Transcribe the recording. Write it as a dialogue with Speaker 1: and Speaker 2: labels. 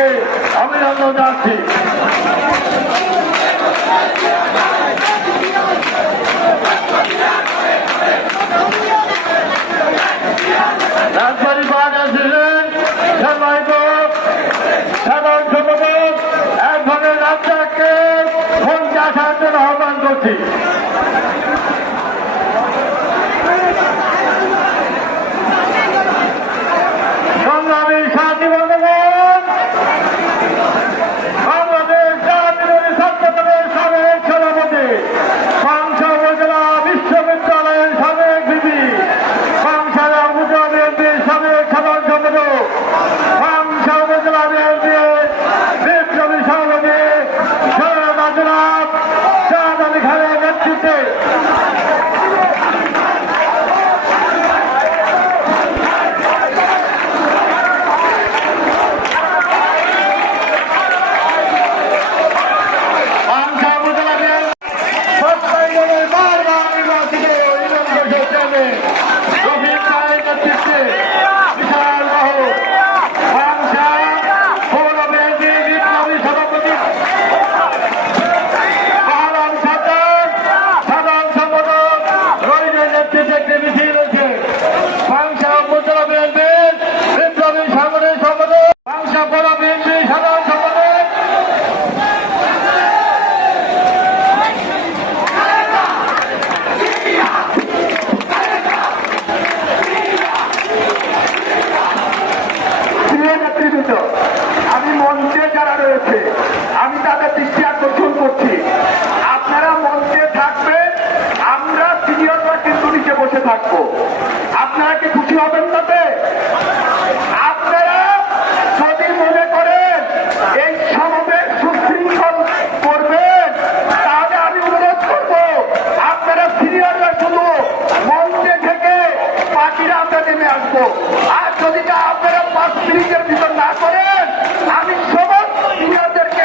Speaker 1: সকল নেতাকে অভিনন্দন জানাচ্ছি।
Speaker 2: রয়েছে। আমি তাদের দৃষ্টি আকর্ষণ করছি। আপনারা মঞ্চে থাকবেন, আমরা সিনিয়ররা কিন্তু নিচে বসে থাকব। আপনারা কি খুশি হবেন তাতে? মনে আপনারা মঞ্চে আমরা নেমে আসব। আর যদি আপনারা পাঁচ মিনিটের ভিতর না করেন, আমি সমস্ত সিনিয়রদেরকে